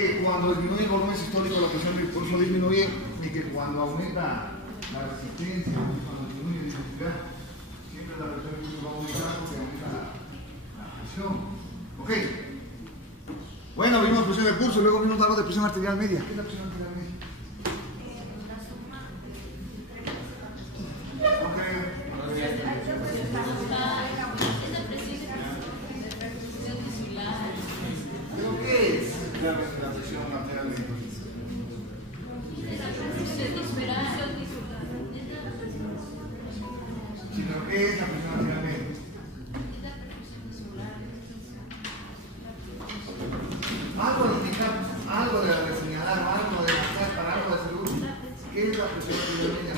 que cuando disminuye el volumen sistólico la presión del pulso disminuye y que cuando aumenta la resistencia, cuando disminuye la intensidad, siempre la presión del pulso va a aumentar porque aumenta la presión. Ok. Bueno, vimos presión de pulso, luego vimos algo de presión arterial media. ¿Qué es la presión arterial media? La presión arterial media. Sí, pero ¿qué es la presión arterial media? Algo de indicar, algo de señalar, algo de marcar para algo de salud. ¿Qué es la presión arterial media?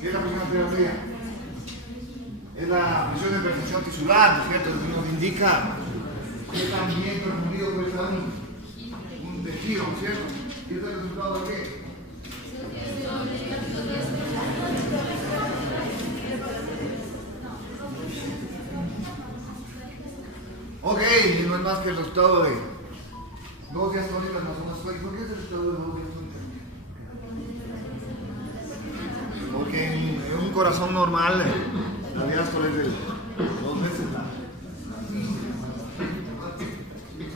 ¿Qué es la presión arterial media? Es la presión de perfusión tisular, ¿no es cierto? Que nos indica que tan bien perfundido puede estar un tejido, ¿no es cierto? ¿Y este es el resultado de qué? Ok, y no es más que el resultado de 2 diastólicas más una suelta. ¿Por qué es el resultado de 2 diastólicas? Porque en un corazón normal la diástole es de 2 veces la.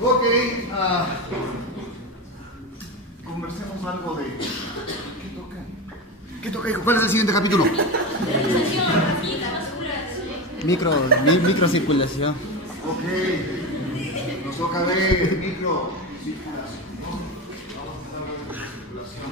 Ok, conversemos algo de. ¿Qué toca? ¿Cuál es el siguiente capítulo? Microcirculación. Ok, nos toca ver microcirculación, ¿no? Vamos a empezar a hablar de circulación.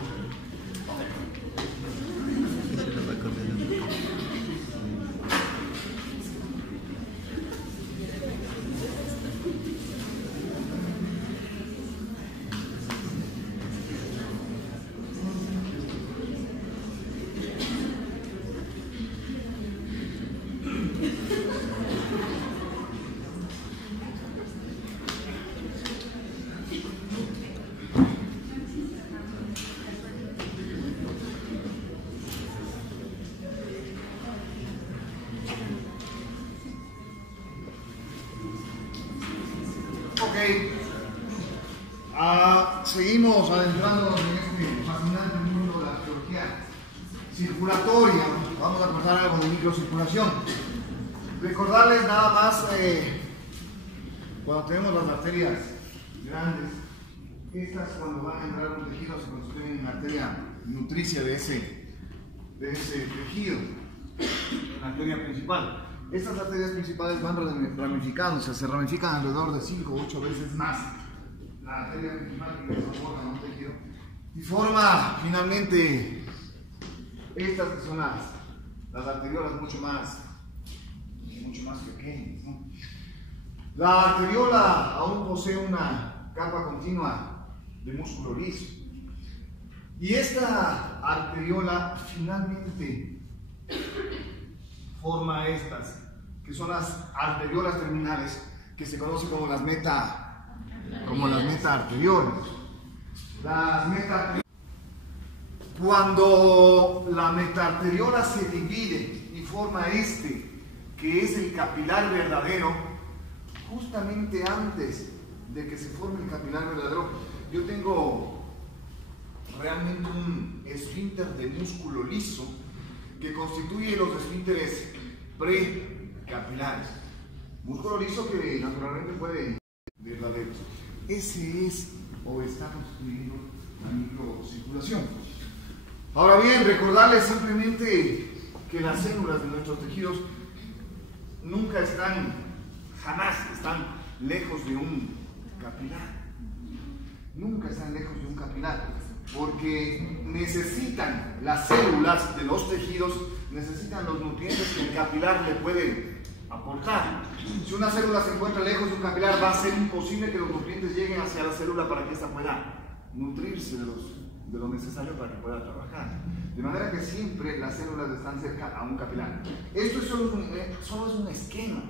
Seguimos adentrándonos en este fascinante mundo de la fisiología circulatoria. Vamos a contar algo de microcirculación. Recordarles nada más, cuando tenemos las arterias grandes, estas cuando van a entrar a un tejido se constituyen en una arteria nutricia de ese tejido, la arteria principal. Estas arterias principales van ramificándose, se ramifican alrededor de 5 o 8 veces más la arteria principal que desocupa un tejido y forma finalmente estas que son las arteriolas mucho más pequeñas, ¿no? La arteriola aún posee una capa continua de músculo liso y esta arteriola finalmente forma estas que son las arteriolas terminales que se conocen como las metaarteriolas. Cuando la metaarteriola se divide y forma que es el capilar verdadero, justamente antes de que se forme el capilar verdadero, yo tengo realmente un esfínter de músculo liso que constituye los esfínteres precapilares. Músculo liso que naturalmente puede verdadero. Ese es o está constituyendo la microcirculación. Ahora bien, recordarles simplemente que las células de nuestros tejidos nunca jamás están lejos de un capilar. Nunca están lejos de un capilar, porque necesitan las células de los tejidos, necesitan los nutrientes que el capilar le puede aportar. Si una célula se encuentra lejos de un capilar, va a ser imposible que los nutrientes lleguen hacia la célula para que ésta pueda nutrirse de lo necesario para que pueda trabajar. De manera que siempre las células están cerca a un capilar. Esto solo es un esquema.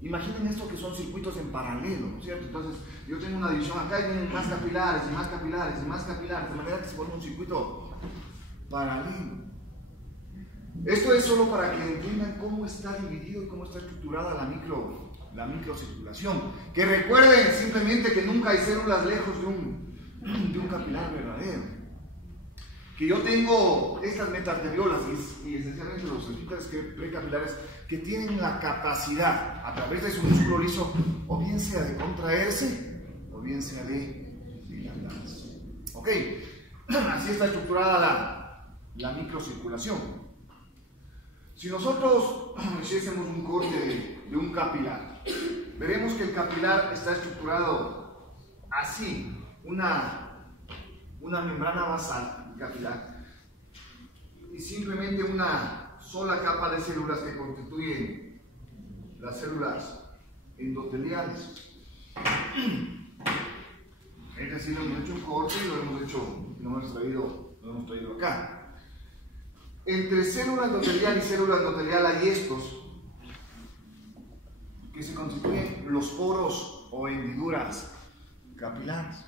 Imaginen esto que son circuitos en paralelo, ¿no es cierto? Entonces yo tengo una división acá y vienen más capilares y más capilares y más capilares, de manera que se forma un circuito paralelo. Esto es solo para que entiendan cómo está dividido y cómo está estructurada la la microcirculación. Que recuerden simplemente que nunca hay células lejos de un capilar verdadero. Que yo tengo estas metaarteriolas y esencialmente los circuitos precapilares que tienen la capacidad a través de su músculo liso o bien sea de contraerse o bien sea de dilatarse. Ok, así está estructurada la microcirculación. Si nosotros hiciésemos un corte de un capilar, veremos que el capilar está estructurado así, una membrana basal capilar y simplemente una sola capa de células que constituyen las células endoteliales. Es decir, hemos hecho un corte y lo hemos traído acá. Entre célula endotelial y célula endotelial hay estos que se constituyen los poros o hendiduras capilares.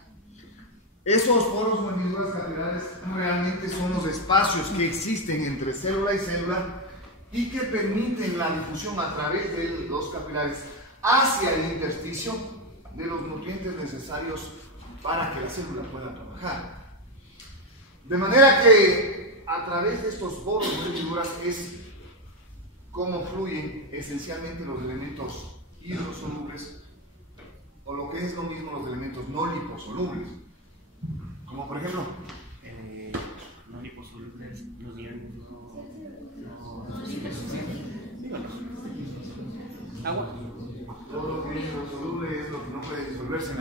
Esos poros o hendiduras capilares realmente son los espacios que existen entre célula y célula y que permiten la difusión a través de los capilares hacia el intersticio de los nutrientes necesarios para que la célula pueda trabajar. De manera que a través de estos poros o hendiduras es como fluyen esencialmente los elementos hidrosolubles o lo que es lo mismo los elementos no liposolubles. Como por ejemplo, no liposolubles, los agua. Todo lo que es hidrosoluble es lo que no puede disolverse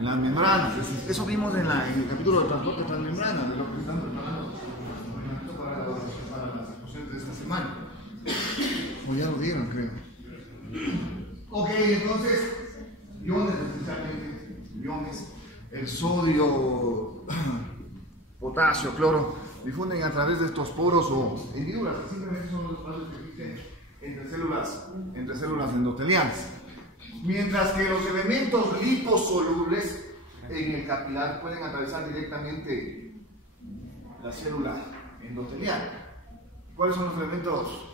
en las membranas. Eso vimos en el capítulo de transporte transmembrana, de lo que están preparando para las exposiciones de esta semana. O ya lo dieron, creo. Ok, entonces, iones esencialmente, iones. El sodio, potasio, cloro, difunden a través de estos poros o hendiduras, que simplemente son los espacios que existen entre células endoteliales. Mientras que los elementos liposolubles en el capilar pueden atravesar directamente la célula endotelial. ¿Cuáles son los elementos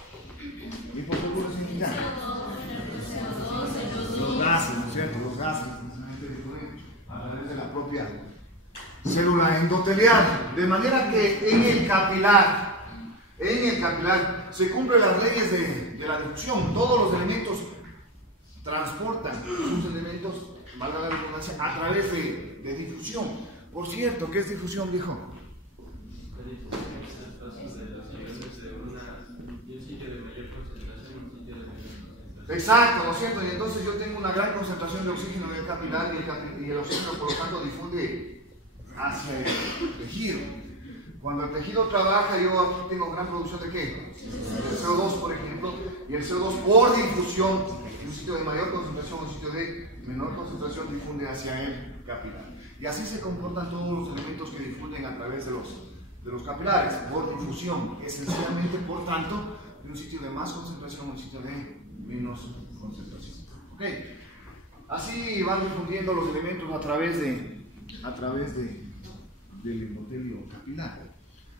liposolubles en el? Los gases, ¿no es cierto? Los gases. A través de la propia célula endotelial, de manera que en el capilar se cumplen las leyes de la difusión. Todos los elementos transportan sus elementos, valga la redundancia, a través de difusión. Por cierto, ¿qué es difusión, dijo? Exacto, ¿no es cierto? Y entonces yo tengo una gran concentración de oxígeno en el capilar y el oxígeno por lo tanto difunde hacia el tejido. Cuando el tejido trabaja, yo aquí tengo gran producción de ¿qué? El CO2, por ejemplo, y el CO2 por difusión, en un sitio de mayor concentración, un sitio de menor concentración, difunde hacia el capilar. Y así se comportan todos los elementos que difunden a través de los capilares, por difusión, esencialmente, por tanto, de un sitio de más concentración a un sitio de menos concentración. ¿Ok? Así van difundiendo los elementos a través del endotelio capilar.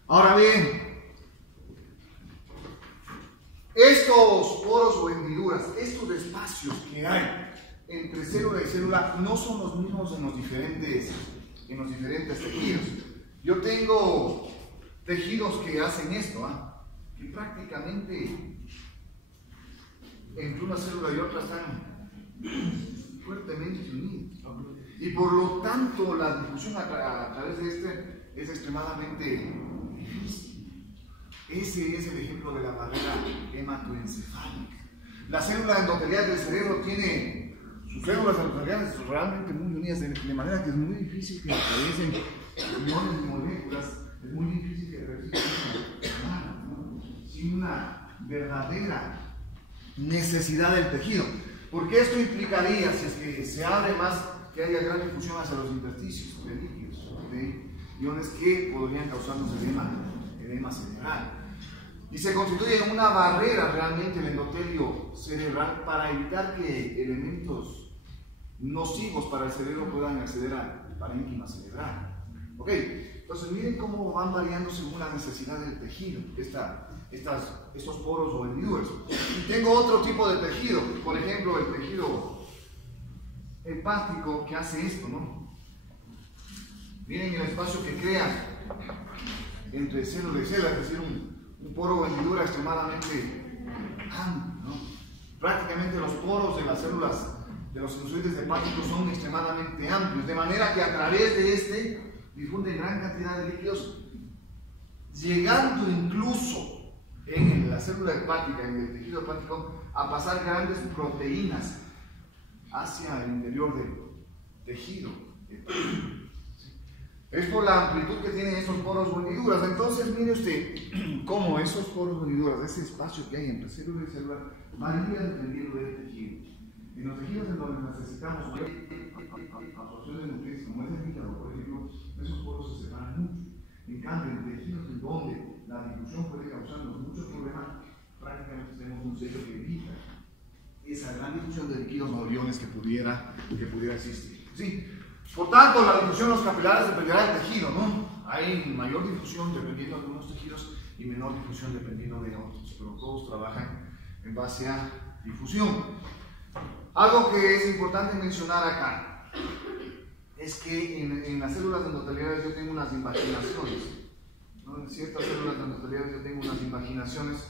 Ahora bien, estos poros o hendiduras, estos espacios que hay entre célula y célula no son los mismos en los diferentes tejidos. Yo tengo tejidos que hacen esto, que prácticamente entre una célula y otra están fuertemente unidos. Y por lo tanto la difusión a través de este es extremadamente difícil. Ese es el ejemplo de la barrera hematoencefálica. La célula endotelial del cerebro tiene sus células endoteliales realmente muy unidas, de manera que es muy difícil que atraviesen iones y moléculas, es muy difícil que atraviesen sin una verdadera necesidad del tejido. Porque esto implicaría, si es que se abre más, que haya gran difusión hacia los intersticios de líquidos, de iones que podrían causarnos edema cerebral. Y se constituye en una barrera realmente el endotelio cerebral para evitar que elementos nocivos para el cerebro puedan acceder al parénquima cerebral. Ok, entonces miren cómo van variando según la necesidad del tejido, esta estos poros o hendiduras. Y tengo otro tipo de tejido, por ejemplo, el tejido hepático que hace esto, ¿no? Miren el espacio que crea entre célula y célula, es decir, un poro o hendidura extremadamente amplio, ¿no? Prácticamente los poros de las células de los sinusoides hepáticos son extremadamente amplios, de manera que a través de este difunden gran cantidad de líquidos, llegando incluso en la célula hepática, en el tejido hepático, a pasar grandes proteínas hacia el interior del tejido hepático. Es por la amplitud que tienen esos poros o hendiduras. Entonces, mire usted cómo esos poros o hendiduras, ese espacio que hay entre célula y célula, varía dependiendo del tejido. En los tejidos en donde necesitamos absorción de nutrientes, como es el hígado, por ejemplo, esos poros se separan mucho. En cambio, en tejidos en donde la difusión puede causarnos muchos problemas, prácticamente tenemos un sello que evita esa gran difusión de líquidos o iones que pudiera existir. ¿Sí? Por tanto, la difusión de los capilares dependerá del tejido, ¿no? Hay mayor difusión dependiendo de algunos tejidos y menor difusión dependiendo de otros, pero todos trabajan en base a difusión. Algo que es importante mencionar acá es que en las células endoteliales yo tengo unas invaginaciones, ¿no? En ciertas células endoteliales yo tengo unas invaginaciones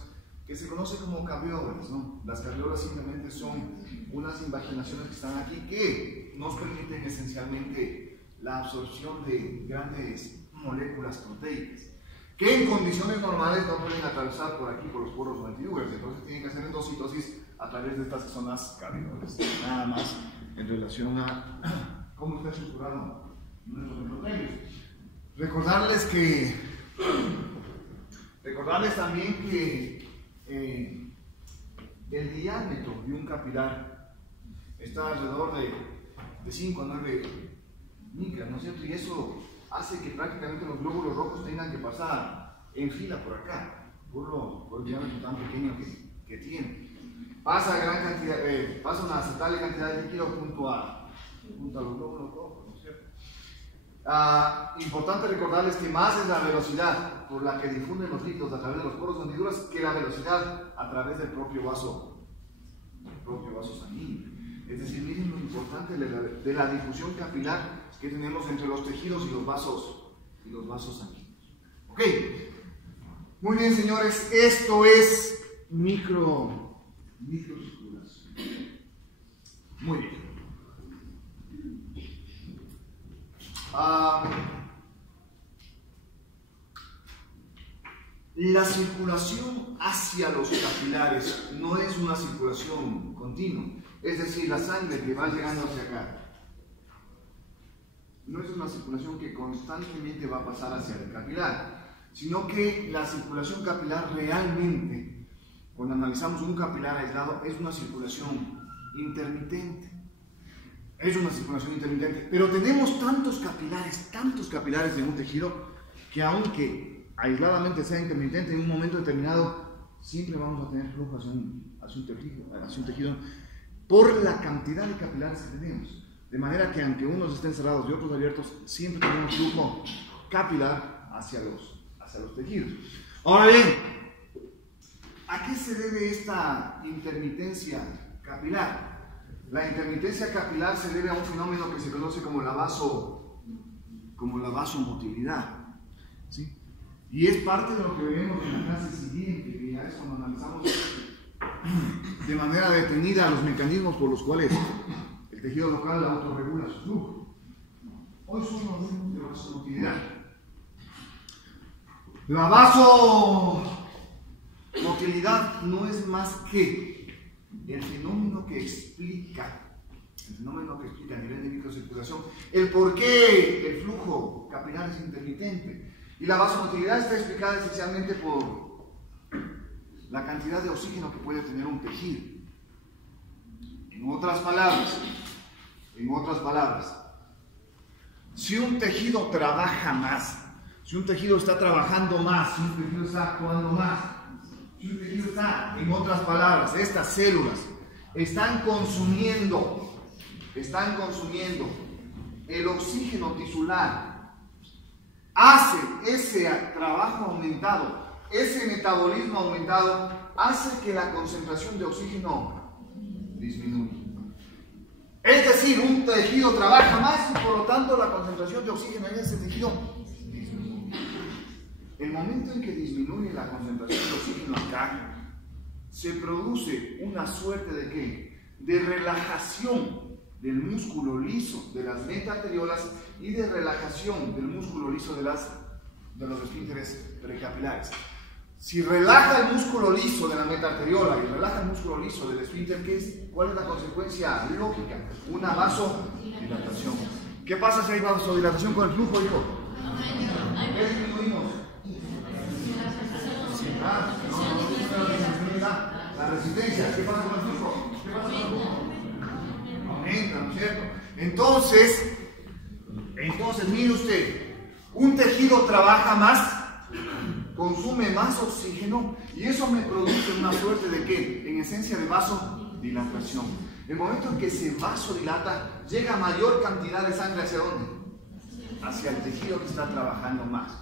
que se conocen como caveolas, ¿no? Las caveolas simplemente son unas invaginaciones que están aquí que nos permiten esencialmente la absorción de grandes moléculas proteicas que en condiciones normales no pueden atravesar por aquí, por los poros o hendiduras, entonces tienen que hacer endocitosis a través de estas que son las caveolas, nada más en relación a cómo está estructurado nuestros endotelios. Recordarles también que el diámetro de un capilar está alrededor de 5 a 9 micras, ¿no es cierto? Y eso hace que prácticamente los glóbulos rojos tengan que pasar en fila por acá, por el diámetro tan pequeño que tiene. Pasa una aceptable cantidad de líquido junto a los glóbulos rojos, ¿no es cierto? Importante recordarles que más es la velocidad por la que difunden los líquidos a través de los poros o hendiduras que la velocidad a través del propio vaso sanguíneo. Es decir, miren lo importante de la difusión capilar que tenemos entre los tejidos y los vasos sanguíneos. Ok, muy bien, señores, esto es microcirculación. Muy bien. La circulación hacia los capilares no es una circulación continua, es decir, la sangre que va llegando hacia acá no es una circulación que constantemente va a pasar hacia el capilar, sino que la circulación capilar realmente, cuando analizamos un capilar aislado, es una circulación intermitente. Es una circulación intermitente, pero tenemos tantos capilares en un tejido, que aunque aisladamente sea intermitente, en un momento determinado siempre vamos a tener flujo hacia un tejido por la cantidad de capilares que tenemos. De manera que aunque unos estén cerrados y otros abiertos, siempre tenemos flujo capilar hacia los tejidos. Ahora bien, ¿a qué se debe esta intermitencia capilar? La intermitencia capilar se debe a un fenómeno que se conoce como la vasomotilidad, ¿sí? Y es parte de lo que veremos en la clase siguiente, que ya es cuando analizamos de manera detenida los mecanismos por los cuales el tejido local autorregula su flujo. Hoy solo hablamos de vasomotilidad. La vasomotilidad no es más que el fenómeno que explica a nivel de microcirculación el por qué el flujo capilar es intermitente. Y la vasomotilidad está explicada esencialmente por la cantidad de oxígeno que puede tener un tejido. En otras palabras, si un tejido trabaja más, si un tejido está trabajando más, si un tejido está actuando más, si un tejido está, en otras palabras, estas células están consumiendo el oxígeno tisular, hace ese trabajo aumentado ese metabolismo aumentado hace que la concentración de oxígeno disminuya. Es decir, un tejido trabaja más y por lo tanto la concentración de oxígeno en ese tejido disminuye. El momento en que disminuye la concentración de oxígeno acá, se produce una suerte de ¿qué? De relajación del músculo liso de las metaarteriolas y de relajación del músculo liso de los esfínteres precapilares. Si relaja el músculo liso de la metaarteriola y relaja el músculo liso del esfínter, ¿cuál es la consecuencia lógica? Una vasodilatación. ¿Qué pasa si hay vasodilatación con el flujo, hijo? ¿Qué disminuimos? La resistencia. ¿Qué pasa con el flujo? ¿Qué pasa con el flujo? Aumenta, ¿no es cierto? Entonces, mire usted, un tejido trabaja más, consume más oxígeno y eso me produce una suerte de ¿qué? En esencia de vasodilatación. El momento en que se vasodilata, llega mayor cantidad de sangre ¿hacia dónde? Hacia el tejido que está trabajando más.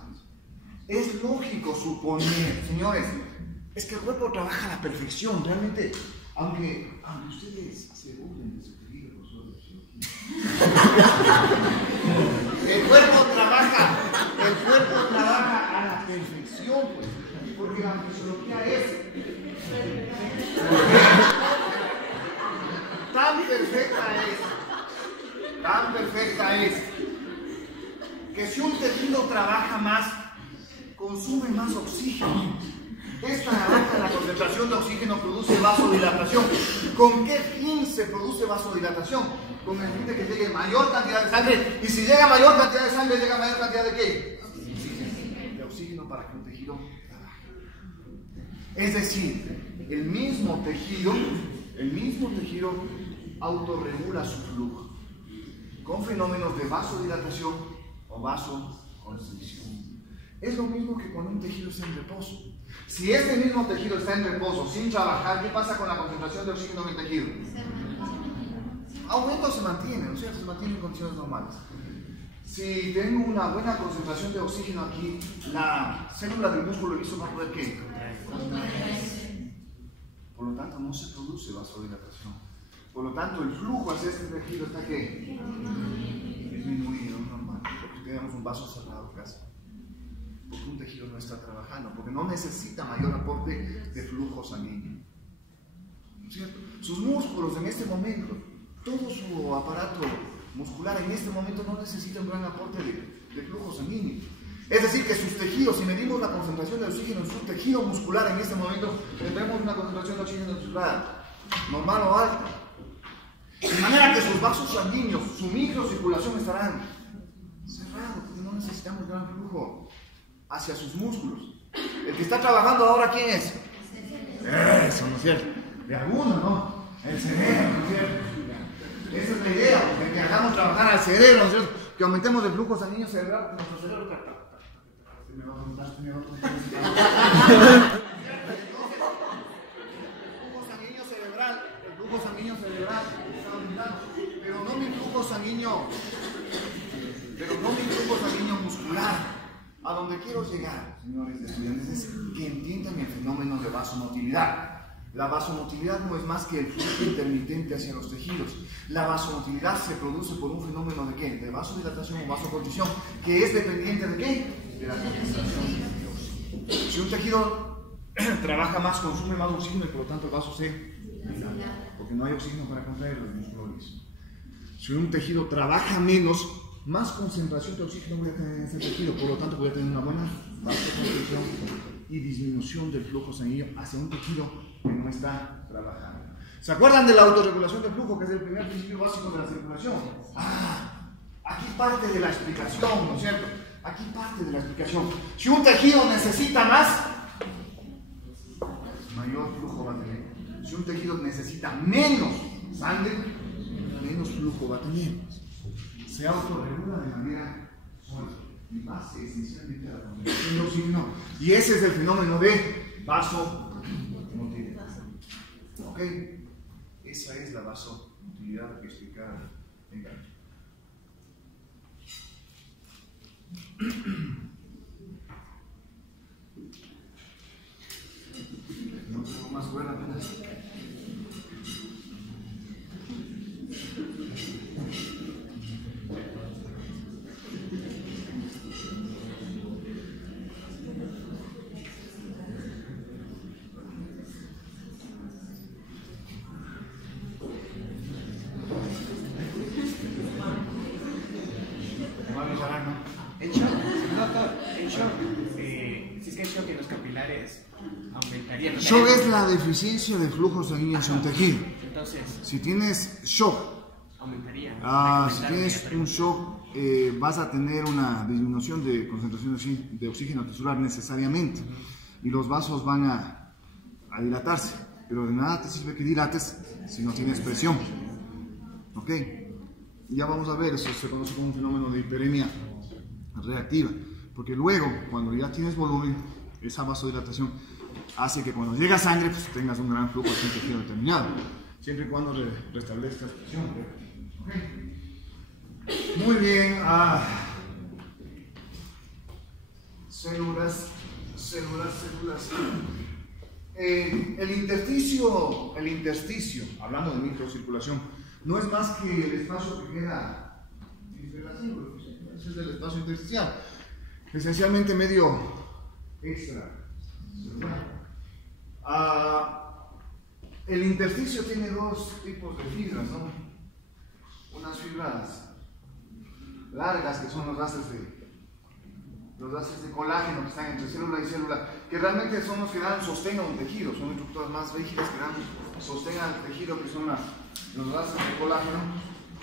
Es lógico suponer, señores, es que el cuerpo trabaja a la perfección, realmente, aunque ustedes se burlen de su tejido, el cuerpo trabaja a la perfección, pues, porque la fisiología es tan perfecta es, que si un tejido trabaja más, consume más oxígeno. Esta baja la concentración de oxígeno produce vasodilatación. ¿Con qué fin se produce vasodilatación? Con el fin de que llegue mayor cantidad de sangre. Y si llega mayor cantidad de sangre, llega mayor cantidad de ¿qué? De oxígeno para que un tejido trabaje. Es decir, el mismo tejido autorregula su flujo con fenómenos de vasodilatación o vasoconstricción. Es lo mismo que cuando un tejido está en reposo. Si este mismo tejido está en reposo, sin trabajar, ¿qué pasa con la concentración de oxígeno en el tejido? Aumenta o se mantiene, ¿no es cierto? Se mantiene en condiciones normales. Si tengo una buena concentración de oxígeno aquí, la célula del músculo liso va a poder ¿qué? Por lo tanto, no se produce vasodilatación. Por lo tanto, el flujo hacia este tejido está ¿qué? Disminuido, normal, porque tenemos un vaso cerrado casi. Porque un tejido no está trabajando, porque no necesita mayor aporte de flujo sanguíneo. ¿No es cierto? Sus músculos en este momento, todo su aparato muscular en este momento no necesita un gran aporte de flujo sanguíneo. Es decir, que sus tejidos, si medimos la concentración de oxígeno en su tejido muscular en este momento, tendremos una concentración de oxígeno muscular normal o alta. De manera que sus vasos sanguíneos, su microcirculación estarán cerrados, porque no necesitamos gran flujo hacia sus músculos. El que está trabajando ahora, ¿quién es? Eso, ¿no es cierto? De alguno, ¿no? El cerebro, ¿no es cierto? Esa es la idea, porque que hagamos trabajar al cerebro, ¿no es cierto? Que aumentemos el flujo sanguíneo cerebral, nuestro cerebro. Me va a contar. El flujo sanguíneo cerebral está aumentando, pero no mi flujo sanguíneo muscular. A donde quiero llegar, señores estudiantes, es que entiendan el fenómeno de vasomotilidad. La vasomotilidad no es más que el flujo intermitente hacia los tejidos. La vasomotilidad se produce por un fenómeno de ¿qué? De vasodilatación o vasoconstricción, que es dependiente de ¿qué? De la concentración de oxígeno. Si un tejido trabaja más, consume más oxígeno y por lo tanto el vaso se dilata, porque no hay oxígeno para contraer los músculos lisos. Si un tejido trabaja menos, más concentración de oxígeno voy a tener en este tejido, por lo tanto voy a tener una buena vasoconstricción y disminución del flujo sanguíneo hacia un tejido que no está trabajando. ¿Se acuerdan de la autorregulación del flujo, que es el primer principio básico de la circulación? Aquí parte de la explicación, ¿no es cierto? Aquí parte de la explicación. Si un tejido necesita más, mayor flujo va a tener. Si un tejido necesita menos sangre, menos flujo va a tener. Se autorregula de manera sola, en base esencialmente a la concentración de oxígeno. Y ese es el fenómeno de vasomotilidad. ¿Ok? Esa es la vasomotilidad que explicaba en Gallo. mejorar, ¿no? En shock, doctor, en shock, si es que hay shock en los capilares, aumentaría. Shock es la deficiencia de flujo sanguíneo en un tejido. Entonces, Si tienes shock, aumentaría. si tienes un shock, vas a tener una disminución de concentración de oxígeno tisular necesariamente y los vasos van a dilatarse, pero de nada te sirve que dilates si no tienes presión. ¿Ok? Ya vamos a ver, eso se conoce como un fenómeno de hiperemia reactiva, porque luego, cuando ya tienes volumen, esa vasodilatación hace que cuando llega sangre, pues tengas un gran flujo de un tejido determinado, siempre y cuando restablezcas presión. ¿Okay? Muy bien. Células. El intersticio, hablando de microcirculación, no es más que el espacio que queda entre las células. Ese es el espacio intersticial, esencialmente medio extra. El intersticio tiene dos tipos de fibras, ¿no? Unas fibras largas, que son los haces de colágeno que están entre célula y célula, que realmente son los que dan sostén a un tejido, son estructuras más rígidas que dan sostén al tejido, que son los haces de colágeno.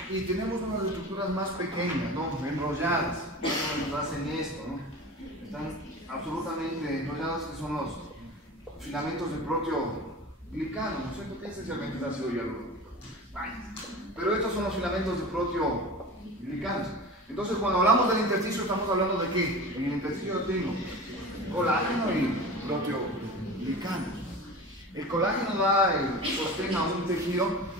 Y tenemos unas estructuras más pequeñas, ¿no? Enrolladas, nos hacen esto, ¿no? Están absolutamente enrolladas, que son los filamentos de proteoglicano, ¿no es cierto? Que esencialmente es ácido hialurónico. Pero estos son los filamentos de proteoglicanos. Entonces, cuando hablamos del intersticio, estamos hablando de qué? En el intersticio yo tengo colágeno y proteoglicano. El colágeno da el sostén a un tejido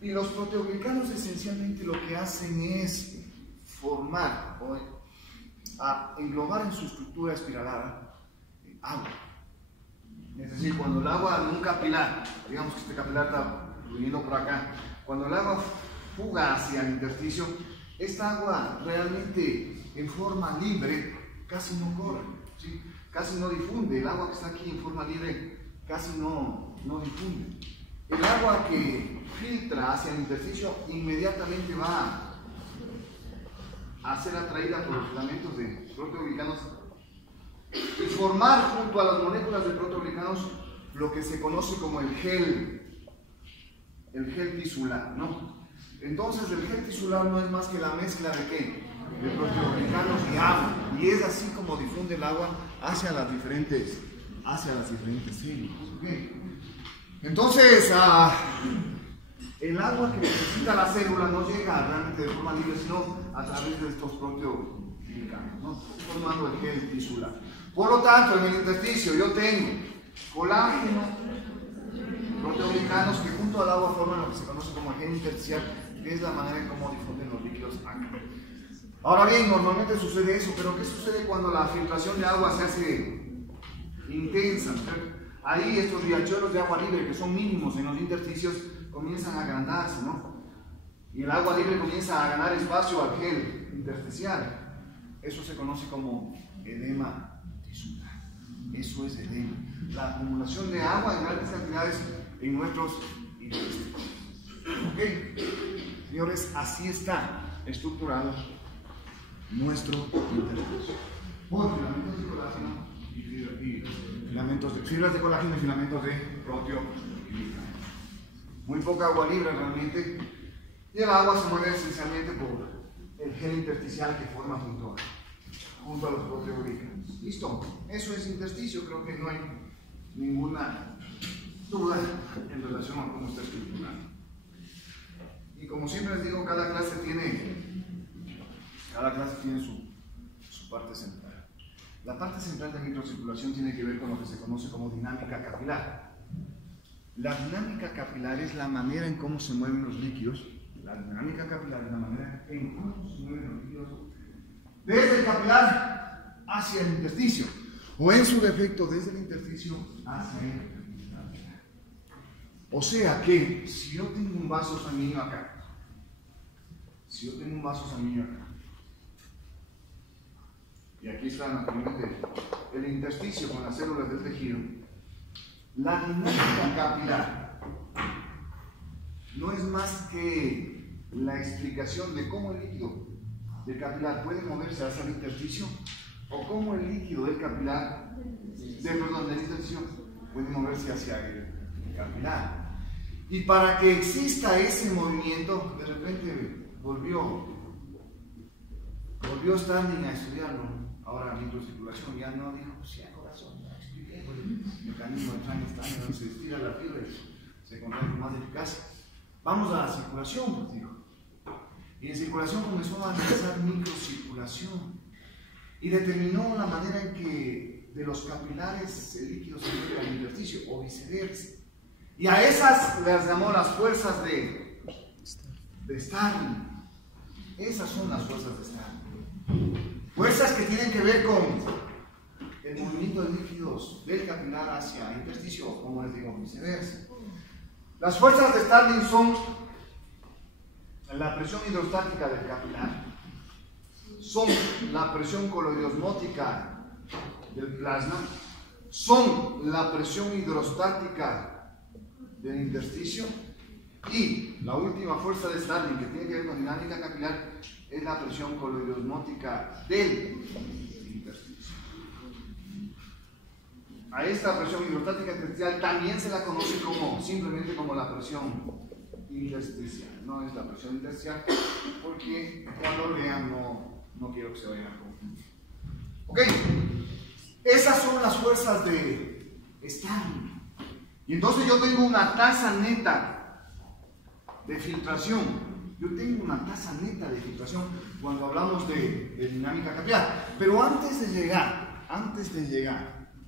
y los proteoglicanos esencialmente lo que hacen es formar o englobar en su estructura espiralada agua. Es decir, cuando el agua en un capilar, digamos que este capilar está fluyendo por acá, cuando el agua fuga hacia el intersticio, esta agua realmente en forma libre casi no corre, ¿sí? Casi no difunde. El agua que está aquí en forma libre casi no difunde. El agua que filtra hacia el intersticio inmediatamente va a ser atraída por los filamentos de proteoglicanos y formar junto a las moléculas de proteoglicanos lo que se conoce como el gel tisular, ¿no? Entonces el gel tisular no es más que la mezcla de ¿qué? De proteoglicanos y agua, y es así como difunde el agua hacia las diferentes células. ¿Okay? Entonces el agua que necesita la célula no llega realmente de forma libre, sino a través de estos proteoglicanos, ¿no? Formando el gel tisular. Por lo tanto, en el intersticio yo tengo colágeno, proteoglicanos que junto al agua forman lo que se conoce como el gel intersticial, que es la manera en cómo difunden los líquidos acá. Ahora bien, normalmente sucede eso, pero ¿qué sucede cuando la filtración de agua se hace intensa? Ahí estos riachuelos de agua libre, que son mínimos en los intersticios, comienzan a agrandarse, ¿no? Y el agua libre comienza a ganar espacio al gel intersticial. Eso se conoce como edema tisular. Eso es edema. La acumulación de agua en grandes cantidades en nuestros intestinos. ¿Ok? Señores, así está estructurado nuestro intersticio. Por filamentos de colágeno y fibras de colágeno y filamentos de proteoglicanos. Muy poca agua libre realmente, y el agua se mueve esencialmente por el gel intersticial que forma junto a los proteoglicanos. ¿Listo? Eso es intersticio, creo que no hay ninguna duda en relación a cómo está estructurado. Y como siempre les digo, cada clase tiene su parte central. La parte central de microcirculación tiene que ver con lo que se conoce como dinámica capilar. La dinámica capilar es la manera en cómo se mueven los líquidos. La dinámica capilar es la manera en cómo se mueven los líquidos desde el capilar hacia el intersticio, o en su defecto desde el intersticio hacia el capilar. O sea que si yo tengo un vaso sanguíneo acá, y aquí está naturalmente el intersticio con las células del tejido, la dinámica capilar no es más que la explicación de cómo el líquido del capilar puede moverse hacia el intersticio, o cómo el líquido del capilar, del intersticio, puede moverse hacia el capilar. Y para que exista ese movimiento, de repente volvió Standing a estudiarlo, ahora microcirculación, ya no dijo, sí, hay corazón, ya expliqué el mecanismo de Frankenstein, se estira la fibra y se contrae con más eficacia. Vamos a la circulación, pues dijo. Y en circulación comenzó a analizar microcirculación y determinó la manera en que de los capilares el líquido se mueve al intersticio o viceversa. Y a esas las llamó las fuerzas de Starling. Esas son las fuerzas de Starling. Fuerzas que tienen que ver con el movimiento de líquidos del capilar hacia el intersticio o, como les digo, viceversa. Las fuerzas de Starling son la presión hidrostática del capilar, son la presión coloidosmótica del plasma, son la presión hidrostática del intersticio y la última fuerza de Starling que tiene que ver con dinámica capilar es la presión coloidosmótica del intersticio. A esta presión hidrostática intersticial también se la conoce simplemente como la presión intersticial. No es la presión intersticial porque cuando lean no quiero que se vayan a confundir. Ok, esas son las fuerzas de Starling. Y entonces yo tengo una tasa neta de filtración. Yo tengo una tasa neta de filtración cuando hablamos de dinámica capilar. Pero antes de llegar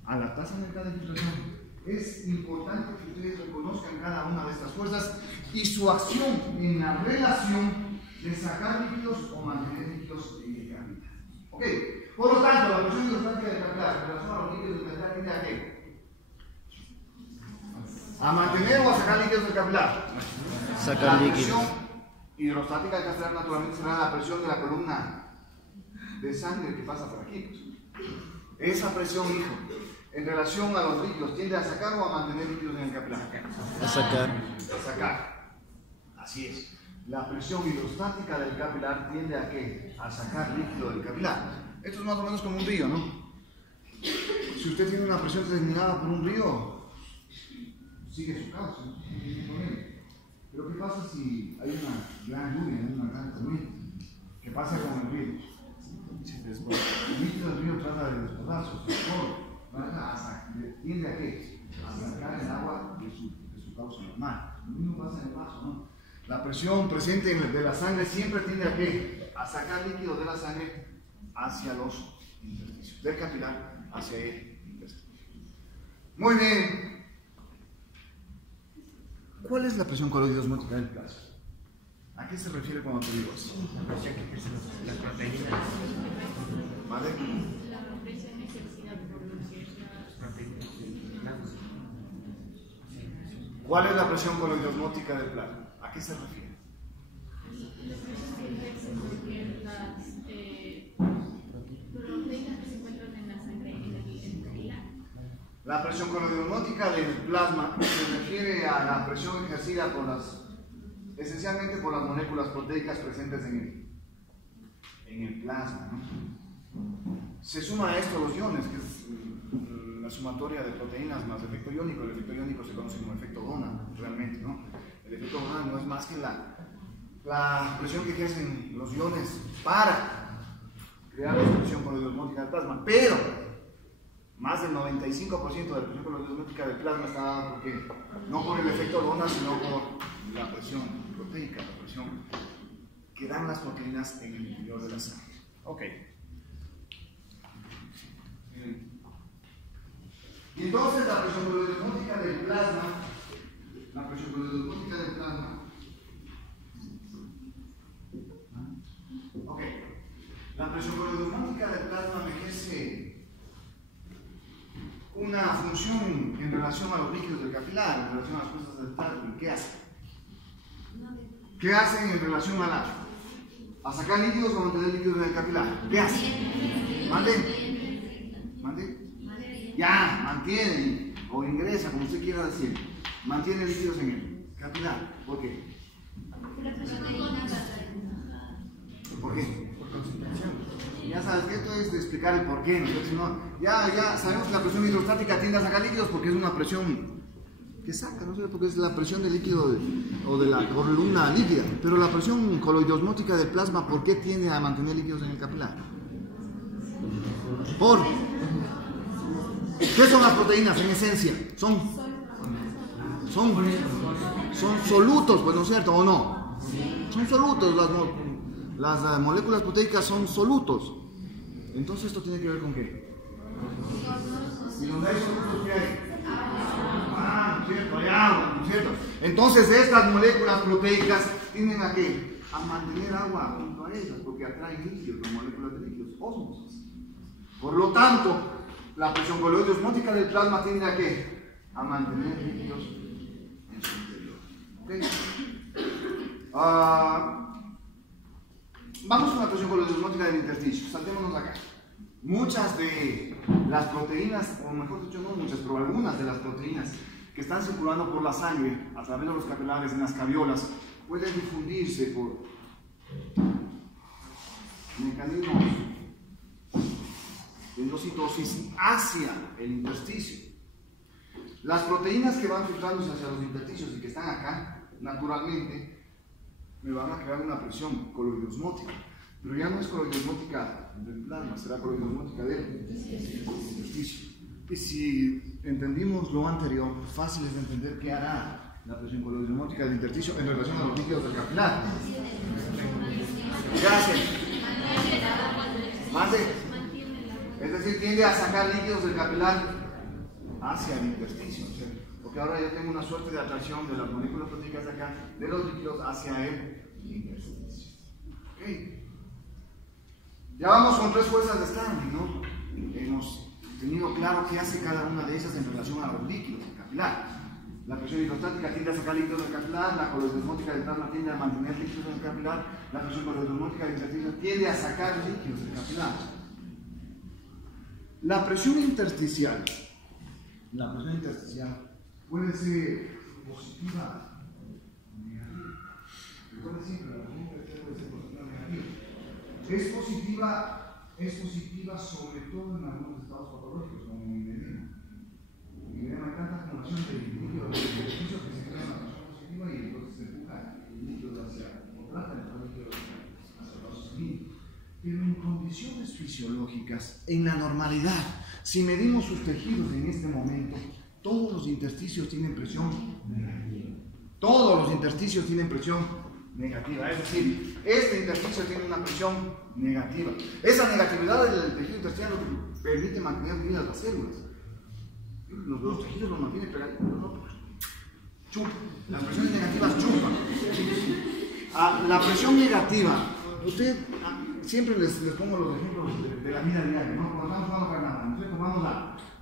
a la tasa neta de filtración, es importante que ustedes reconozcan cada una de estas fuerzas y su acción en la relación de sacar líquidos o mantener líquidos en el capilar. Ok, por lo tanto, la presión hidrostática del capilar en relación a los líquidos del capilar tiende a qué? ¿A mantener o a sacar líquidos del capilar? Sacar líquidos. La presión hidrostática del capilar naturalmente será la presión de la columna de sangre que pasa por aquí. Esa presión, hijo, en relación a los líquidos, ¿tiende a sacar o a mantener líquidos en el capilar? A sacar. A sacar. Así es. La presión hidrostática del capilar tiende a ¿qué? A sacar líquido del capilar. Esto es más o menos como un río, ¿no? Si usted tiene una presión determinada por un río, sigue su cauce, ¿no? Pero ¿qué pasa si hay una gran lluvia, una gran tormenta? ¿Qué pasa con el río? El líquido del río trata de desbordarse, tiende a qué? A sacar el agua de su cauce normal. Lo mismo pasa en el vaso, ¿no? La presión presente de la sangre siempre tiende a qué? A sacar líquido de la sangre hacia los intersticios, del capilar hacia el intersticio. Muy bien. ¿Cuál es la presión coloidosmótica del plasma? ¿A qué se refiere cuando te digo así? La presión que ejercen las proteínas. ¿Vale? La presión ejercida por las Proteínas del plasma. ¿Cuál es la presión coloidosmótica del plasma? ¿A qué se refiere? proteínas que se encuentran en la sangre, en el capilar. La presión coloidosmótica del plasma se refiere a la presión ejercida esencialmente por las moléculas proteicas presentes en el plasma, ¿no? Se suma a esto los iones, que es la sumatoria de proteínas más efecto iónico. El efecto iónico se conoce como efecto Dona, realmente, ¿no? El efecto Dona no es más que la presión que ejercen los iones para crear la presión coloidosmótica del plasma, pero más del 95% de la presión coloidosmótica del plasma está dada no por el efecto Dona, sino por la presión proteica, la presión que dan las proteínas en el interior de la sangre. Ok. Y entonces la presión coloidosmótica del plasma, la presión coloidosmótica del plasma ejerce una función en relación a los líquidos del capilar, en relación a las fuerzas del Starling. ¿Qué hace? ¿Qué hacen en relación a sacar líquidos o mantener líquidos en el capilar? ¿Qué hacen? ¿Mande? Ya, mantienen o ingresa, como usted quiera decir, mantiene líquidos en el capilar. ¿Por qué? ¿Por qué? pues de explicar el porqué, ¿no? Sino, ya sabemos que la presión hidrostática tiende a sacar líquidos porque es una presión que saca, no sé, porque es la presión del líquido o de la columna líquida. Pero la presión coloidosmótica del plasma, ¿por qué tiende a mantener líquidos en el capilar? ¿Qué son las proteínas en esencia? Son solutos, pues, ¿no es cierto? ¿O no? Son solutos, las moléculas proteicas son solutos. Entonces, ¿esto tiene que ver con qué? ¿Y donde hay solutos qué hay? ¿No es cierto? Hay agua, ¿no es cierto? Entonces, estas moléculas proteicas tienden a qué? A mantener agua junto a ellas, porque atraen líquidos, las moléculas de líquidos, ósmosis. Por lo tanto, la presión coloidosmótica del plasma tiende a qué? A mantener líquidos en su interior. ¿Okay? Vamos con la presión coloidosmótica del intersticio. Saltémonos acá. Muchas de las proteínas, o mejor dicho, no muchas, pero algunas de las proteínas que están circulando por la sangre a través de los capilares en las caviolas pueden difundirse por mecanismos de endocitosis hacia el intersticio. Las proteínas que van filtrándose hacia los intersticios y que están acá, naturalmente, me van a crear una presión coloidosmótica. Pero ya no es coloidosmótica del plasma, será coloidosmótica del intersticio. Y si entendimos lo anterior, fácil es de entender qué hará la presión coloidosmótica del intersticio en relación a los líquidos del capilar. ¿Qué hace? ¿Mande? Es decir, tiende a sacar líquidos del capilar hacia el intersticio, ¿sí? Porque ahora yo tengo una suerte de atracción de las moléculas proteicas de acá, de los líquidos hacia el intersticio. ¿Okay? Ya vamos con 3 fuerzas de Stanley, ¿no? Hemos tenido claro qué hace cada una de ellas en relación a los líquidos del capilar. La presión hidrostática tiende a sacar líquidos del capilar, la coloidosmótica del plasma tiende a mantener líquidos en el capilar, la presión coloidosmótica del intersticio tiende a sacar líquidos del capilar. La presión intersticial puede ser positiva o negativa. Recuerden siempre, la presión intersticial puede ser positiva o negativa. Es positiva sobre todo en algunos estados patológicos, como en edema. En edema hay tanta acumulación de líquido del intersticio que se crea una presión positiva y entonces se empuja el líquido hacia, o trata de el líquido hacia el vaso sanguíneo. Pero en condiciones fisiológicas, en la normalidad, si medimos sus tejidos en este momento, todos los intersticios tienen presión negativa. Todos los intersticios tienen presión negativa. Es decir, este intersticio tiene una presión negativa. Esa negatividad del tejido intersticial lo que permite mantener vivas las células. Los tejidos los mantienen pegaditos, ¿no? Chupa. Las presiones negativas chupan. La presión negativa, usted siempre les pongo los ejemplos de la vida diaria, ¿no? Cuando estamos jugando para nada, ¿no es cierto?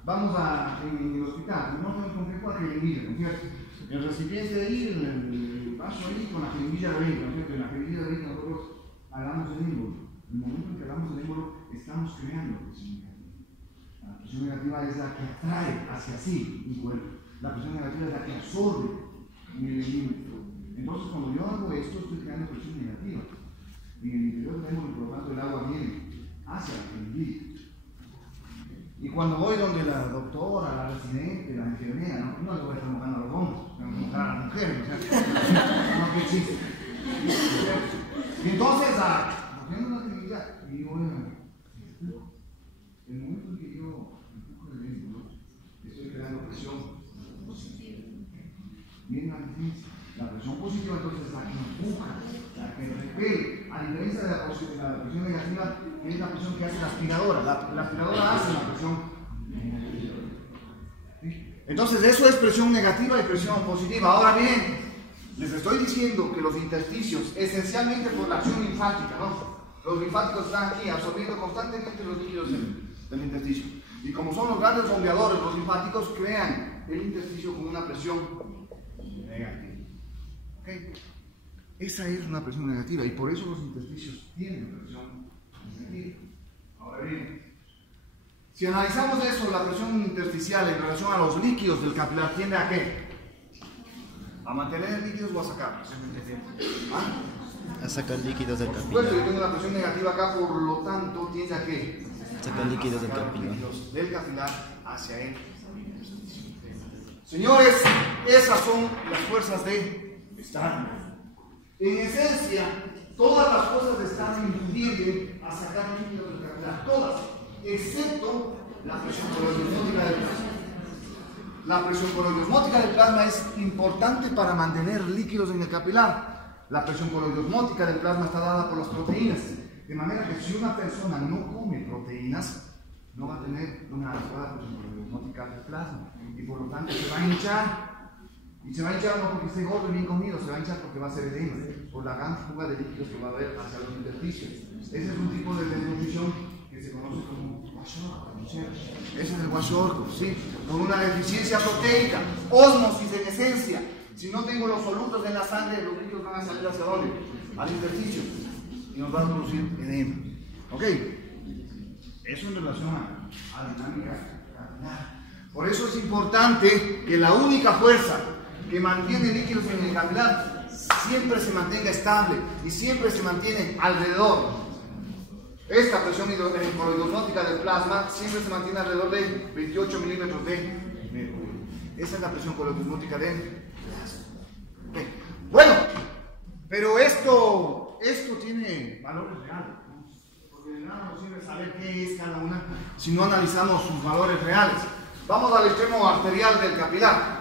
Vamos en el hospital, no tenemos con qué jeringuilla, ¿no es cierto? El recipiente de ahí, el vaso ahí con la jeringuilla de ahí, ¿no es cierto? En la jeringuilla de ahí nosotros hagamos el émbolo. En el momento en que hagamos el émbolo, estamos creando presión negativa. La presión negativa es la que atrae hacia sí un cuerpo. La presión negativa es la que absorbe en el milímetro. Entonces, cuando yo hago esto, estoy creando presión negativa. En el interior del émbolo, por lo tanto, el agua viene hacia la jeringuilla. Y cuando voy donde la doctora, la residente, la enfermera, no le voy a estar mojando a los hombres, tengo que mojar a las mujeres, ¿no es cierto? No que existe. Y entonces, cogiendo una actividad, y digo, bueno, el momento en que yo empujo el émbolo, estoy creando presión positiva. Miren la diferencia. La presión positiva entonces es la que empuja, la que repele, a diferencia de la presión negativa, que es la presión que hace la aspiradora. La aspiradora hace la presión negativa. ¿Sí? Entonces eso es presión negativa y presión positiva. Ahora bien, les estoy diciendo que los intersticios, esencialmente por la acción linfática, ¿no? Los linfáticos están aquí absorbiendo constantemente los líquidos del intersticio. Y como son los grandes bombeadores, los linfáticos crean el intersticio con una presión negativa. ¿Okay? Esa es una presión negativa y por eso los intersticios tienen presión negativa. Ahora bien, si analizamos eso, la presión intersticial en relación a los líquidos del capilar tiende a ¿qué? ¿A mantener líquidos o a sacarlos? A sacar líquidos del Por capilar. supuesto, yo tengo la presión negativa acá, por lo tanto tiende a ¿qué? Sacar líquidos del capilar. Líquidos del capilar hacia el intersticio. Señores, esas son las fuerzas de Starner. En esencia, todas las fuerzas de Starner tienden a sacar líquidos del capilar, todas, excepto la presión coroidosmótica del plasma. La presión coroidosmótica del plasma es importante para mantener líquidos en el capilar. La presión coroidosmótica del plasma está dada por las proteínas, de manera que si una persona no come proteínas, no va a tener una adecuada presión coroidosmótica del plasma y por lo tanto se va a hinchar. Y se va a hinchar no porque esté gordo y bien comido, se va a hinchar porque va a ser edema, por la gran fuga de líquidos que va a haber hacia los intersticios. Ese es un tipo de desnutrición que se conoce como washoorko, ¿no es cierto? Ese es el washoorko, ¿sí? Por una deficiencia proteica, ósmosis en esencia. Si no tengo los solutos en la sangre, los líquidos van a salir hacia dónde? Al intersticio y nos va a producir edema. ¿Ok? Eso en relación a la dinámica capilar. Por eso es importante que la única fuerza que mantiene líquidos en el capilar siempre se mantenga estable y siempre se mantiene alrededor. Esta presión coroidosmótica del plasma siempre se mantiene alrededor de 28 milímetros de mercurio. Esa es la presión coroidosmótica del plasma. Okay. Bueno, pero esto tiene valores reales, ¿no? Porque de nada nos sirve saber qué es cada una si no analizamos sus valores reales. Vamos al extremo arterial del capilar.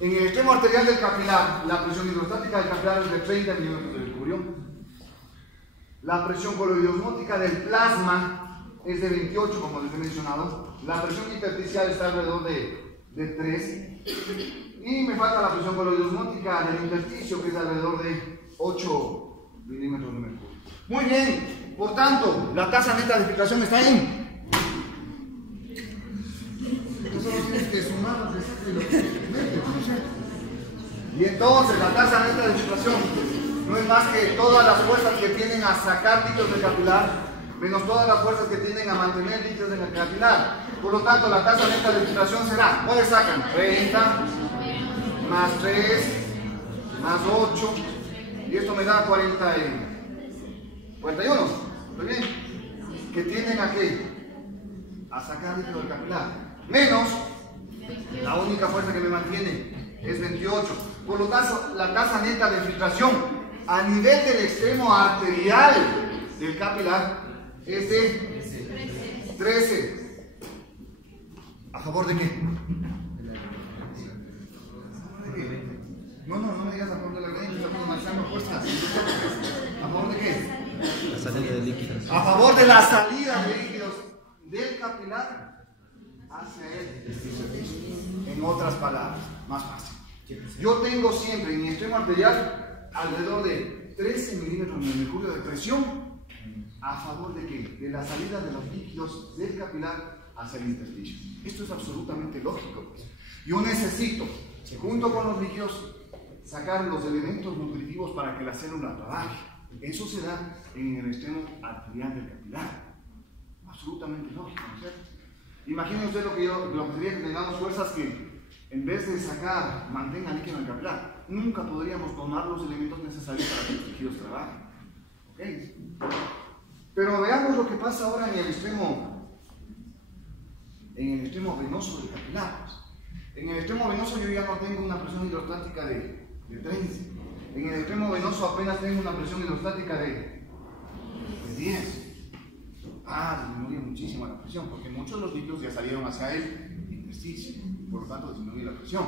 En el extremo arterial del capilar, la presión hidrostática del capilar es de 30 milímetros de mercurio. La presión coroidosmótica del plasma es de 28, como les he mencionado. La presión intersticial está alrededor de 3. Y me falta la presión coroidosmótica del intersticio, que es alrededor de 8 milímetros de mercurio. Muy bien, por tanto, la tasa neta de filtración está en. Solo tienes que sumar los desastres y los medios, ¿no es cierto? Y entonces la tasa neta de filtración no es más que todas las fuerzas que tienden a sacar líquidos del capilar menos todas las fuerzas que tienden a mantener líquidos en el capilar. Por lo tanto, la tasa neta de filtración será, ¿cuáles sacan? 30 más 3 más 8 y esto me da 41. ¿Muy bien? Que tienden a ¿qué? A sacar líquido del capilar. Menos, la única fuerza que me mantiene es 28. Por lo tanto, la tasa neta de filtración a nivel del extremo arterial del capilar es de 13. ¿A favor de qué? No me digas a favor de la corriente, estamos marchando fuerzas. ¿A favor de qué? La salida de líquidos. A favor de la salida de líquidos del capilar hacia él. En otras palabras, más fácil. Yo tengo siempre en mi extremo arterial alrededor de 13 milímetros de mercurio de presión a favor de qué? De la salida de los líquidos del capilar hacia el intersticio. Esto es absolutamente lógico, pues. Yo necesito, junto con los líquidos, sacar los elementos nutritivos para que la célula trabaje. Eso se da en el extremo arterial del capilar. Absolutamente lógico, ¿no es cierto? Imaginen ustedes lo que sería que tengamos fuerzas que, en vez de sacar, mantengan líquido en el capilar. Nunca podríamos tomar los elementos necesarios para que los líquidos trabajen. ¿Okay? Pero veamos lo que pasa ahora en el extremo venoso del capilar. En el extremo venoso yo ya no tengo una presión hidrostática de 30. En el extremo venoso apenas tengo una presión hidrostática de 10. Disminuye muchísimo la presión, porque muchos de los líquidos ya salieron hacia el intersticio, por lo tanto disminuye la presión.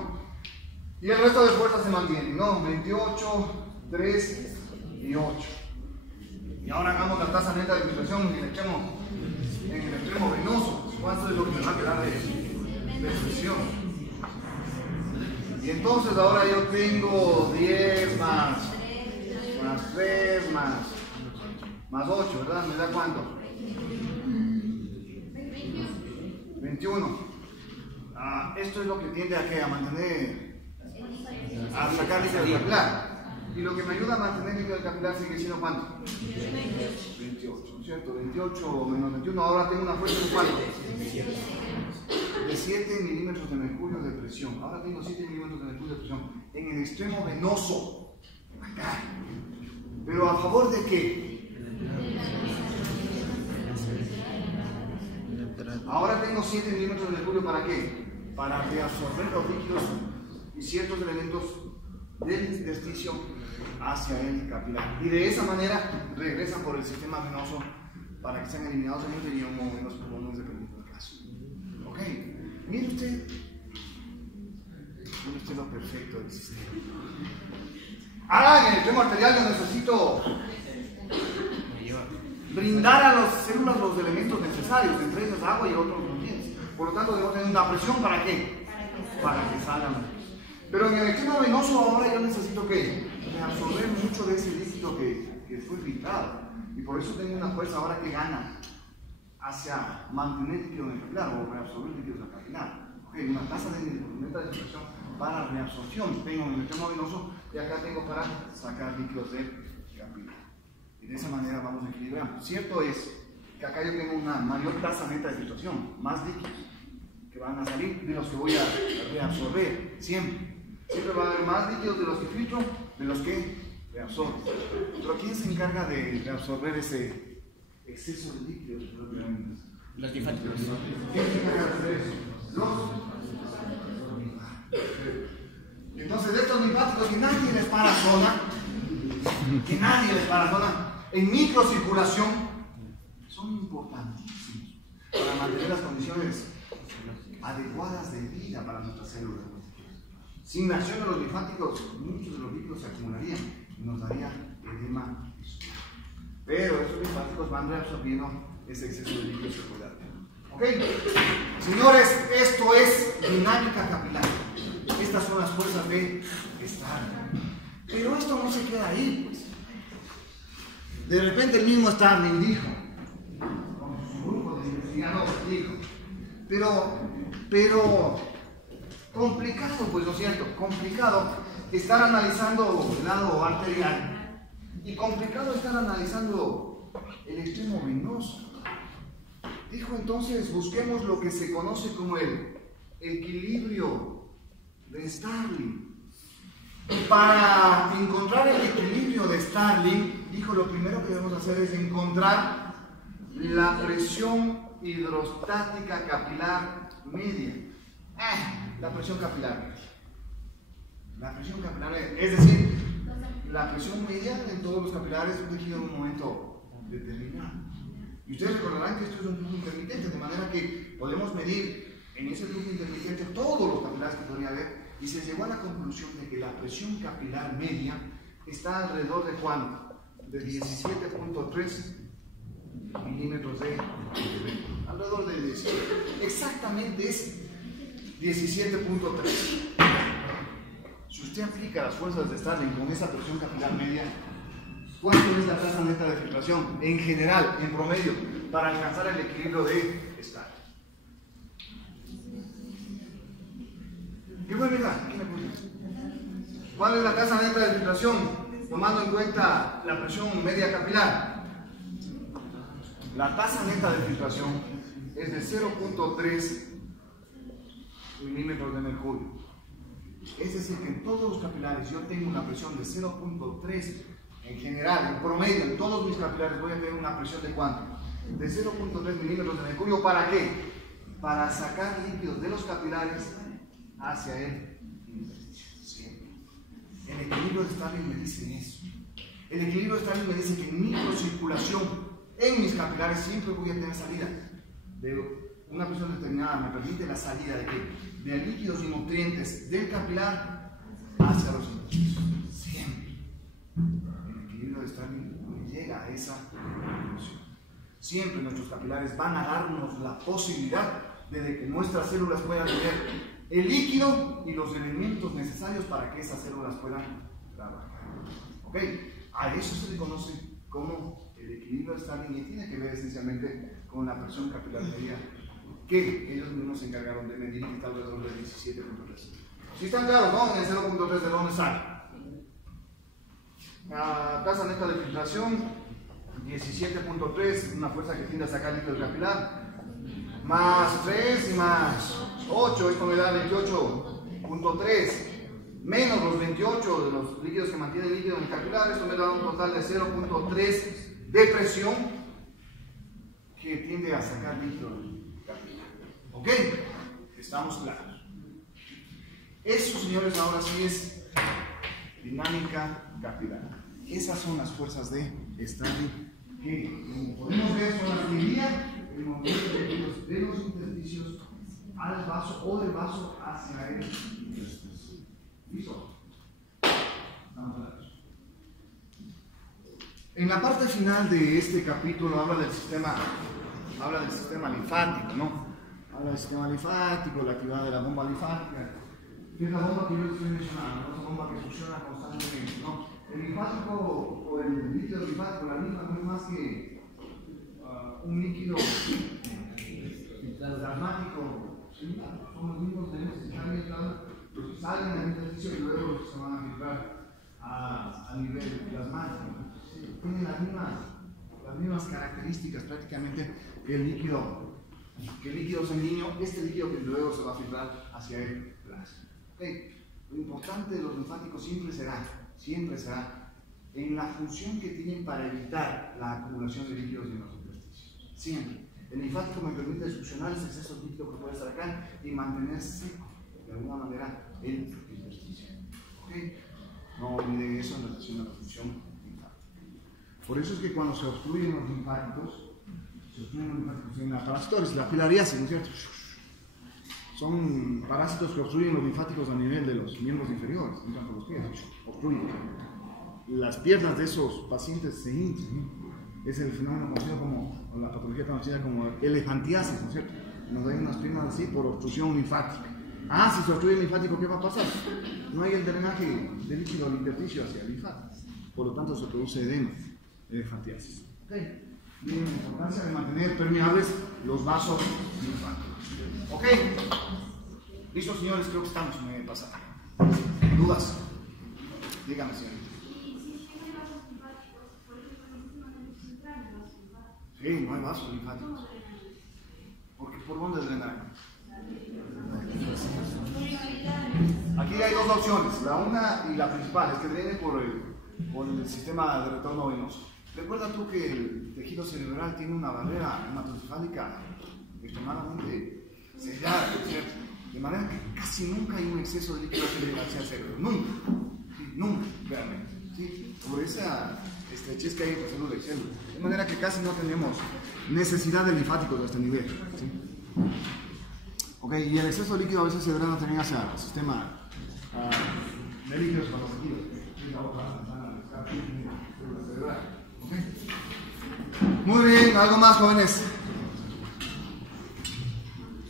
Y el resto de fuerzas se mantienen, ¿no? 28, 3 y 8. Y ahora hagamos la tasa neta de filtración en el extremo venoso. ¿Cuánto es lo que me va a quedar de presión? Y entonces ahora yo tengo 10 más 3 más 8, ¿verdad? ¿Me da cuánto? 21. Esto es lo que tiende a mantener, a sacar líquido del capilar. Y lo que me ayuda a mantener líquido del capilar sigue siendo ¿cuánto? 28, ¿no es cierto? 28 menos 21. Ahora tengo una fuerza de ¿cuánto? De 7 milímetros de mercurio de presión. Ahora tengo 7 milímetros de mercurio de presión en el extremo venoso. Acá. Pero ¿a favor de qué? tengo 7 milímetros de mercurio, ¿para qué? Para reabsorber los líquidos y ciertos elementos del intersticio hacia el capilar. Y de esa manera regresan por el sistema venoso para que sean eliminados en el interior en los pulmones dependiendo del caso. Ok, mire usted lo perfecto del sistema. Ahora en el extremo arterial yo necesito brindar a las células los elementos necesarios, entre ellos agua y otros nutrientes. Por lo tanto, debo tener una presión, ¿para qué? Para que salgan. Pero en el extremo venoso ahora yo necesito que absorber mucho de ese líquido que fue filtrado. Y por eso tengo una fuerza ahora que gana hacia mantener líquido en el capilar o reabsorber líquidos al capilar. Okay, una tasa de filtración para reabsorción tengo en el extremo venoso y acá tengo para sacar líquidos del capilar. Y de esa manera vamos equilibrando. Cierto es que acá yo tengo una mayor tasa neta de filtración, más líquidos que van a salir de los que voy a reabsorber, siempre. Siempre va a haber más líquidos de los que filtro, de los que reabsorbo. Pero ¿quién se encarga de reabsorber ese exceso de líquidos? Los linfáticos. ¿Quién se encarga de hacer eso? Entonces, de estos linfáticos que nadie les para zona, en microcirculación, son importantísimos para mantener las condiciones adecuadas de vida para nuestras células. Sin la acción de los linfáticos, muchos de los líquidos se acumularían y nos daría edema. Pero esos linfáticos van reabsorbiendo ese exceso de líquidos secundarios. ¿Ok? Señores, esto es dinámica capilar. Estas son las fuerzas de Starling. Pero esto no se queda ahí, pues. De repente el mismo Starling dijo, con su grupo de investigadores dijo, pero complicado, pues lo cierto, complicado estar analizando el lado arterial y complicado estar analizando el extremo venoso. Dijo entonces, busquemos lo que se conoce como el equilibrio de Starling. Para encontrar el equilibrio de Starling, dijo, lo primero que debemos hacer es encontrar la presión hidrostática capilar media. La presión capilar. La presión capilar, es decir, la presión media en todos los capilares es tejido en un momento determinado. Y ustedes recordarán que esto es un flujo intermitente, de manera que podemos medir en ese flujo intermitente todos los capilares que podría haber, y se llegó a la conclusión de que la presión capilar media está alrededor de ¿cuánto? De 17.3 milímetros de alrededor de 17. Exactamente es 17.3. Si usted aplica las fuerzas de Starling con esa presión capilar media, ¿cuánto es la tasa neta de filtración en general, en promedio, para alcanzar el equilibrio de Starling? ¿Qué fue, verdad? ¿Cuál es la tasa neta de filtración tomando en cuenta la presión media capilar? La tasa neta de filtración es de 0.3 milímetros de mercurio. Es decir, que en todos los capilares yo tengo una presión de 0.3 en general, en promedio, en todos mis capilares voy a tener una presión de ¿cuánto? De 0.3 milímetros de mercurio. ¿Para qué? Para sacar líquidos de los capilares hacia el intersticio. El equilibrio de Starling me dice eso. El equilibrio de Starling me dice que en microcirculación en mis capilares siempre voy a tener salida de una presión determinada. Me permite la salida de ¿qué? De líquidos y nutrientes del capilar hacia los intersticios. Siempre. El equilibrio de Starling me llega a esa conclusión. Siempre nuestros capilares van a darnos la posibilidad de que nuestras células puedan tener el líquido y los elementos necesarios para que esas células puedan trabajar. ¿Ok? A eso se le conoce como el equilibrio de Starling y tiene que ver esencialmente con la presión capilar media que ellos mismos se encargaron de medir, que está alrededor de 17.3. Si están claros, ¿no? En el 0.3 de dónde sale. La tasa neta de filtración 17.3, una fuerza que tiende a sacar líquido del capilar, más 3 y más 8, esto me da 28.3, menos los 28 de los líquidos que mantiene el líquido en el capilar, esto me da un total de 0.3 de presión que tiende a sacar líquido del capilar. ¿Ok? Estamos claros. Eso, señores, ahora sí es dinámica capilar. Esas son las fuerzas de Stanley que, como podemos ver, son las que guían el movimiento de los intersticios al vaso o del vaso hacia el intersticio. ¿Listo? Estamos claros. En la parte final de este capítulo habla del sistema linfático, ¿no? Habla del sistema linfático, la actividad de la bomba linfática, que es la bomba que yo les estoy mencionando, ¿no? Esa bomba que funciona constantemente, ¿no? El linfático o el líquido linfático, la linfa no es más que un líquido plasmático, ¿sí? Son los mismos de los que están entrando, los que salen del intersticio y luego los que se van a filtrar a nivel plasmático. ¿Sí? Tienen las mismas características prácticamente que el líquido sanguíneo, este líquido que luego se va a filtrar hacia el plasma. ¿Okay? Lo importante de los linfáticos siempre será en la función que tienen para evitar la acumulación de líquidos en los intersticios. Siempre. El linfático me permite succionar ese exceso de líquido que puede estar acá y mantener seco, de alguna manera, el intersticio. ¿Okay? No olviden eso en relación a la función linfática. Por eso es que cuando se obstruyen los linfáticos, en la parasitosis, la filariasis, ¿no es cierto? Son parásitos que obstruyen los linfáticos a nivel de los miembros inferiores, en tanto los pies, obstruyen. Las piernas de esos pacientes se hinchan. Es el fenómeno conocido como, la patología conocida como elefantiasis, ¿no es cierto? Nos dan unas piernas así por obstrucción linfática. Si se obstruye el linfático, ¿qué va a pasar? No hay el drenaje de líquido al intersticio hacia el linfático. Por lo tanto, se produce edema, elefantiasis. ¿Okay? Bien, la importancia de mantener permeables los vasos linfáticos. ¿Ok? ¿Listos, señores? Creo que estamos en pasado. ¿Dudas? Díganme, señores. Sí, no hay vasos linfáticos. Porque ¿por dónde drenar? Aquí hay dos opciones. La una y la principal es que drene por el sistema de retorno venoso. Recuerda tú que el tejido cerebral tiene una barrera hematocefálica extremadamente sellada, ¿cierto? De manera que casi nunca hay un exceso de líquido cerebral hacia el cerebro. Nunca. ¿Sí? Nunca, realmente. ¿Sí? Por esa estrechez que hay entre célula y célula. De manera que casi no tenemos necesidad de linfáticos a este nivel. ¿Sí? Ok, y el exceso de líquido a veces se drena también hacia el sistema de líquidos para los tejidos. Muy bien, ¿algo más, jóvenes?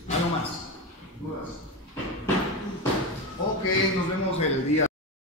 ¿Algo más? ¿Dudas? Ok, nos vemos el día.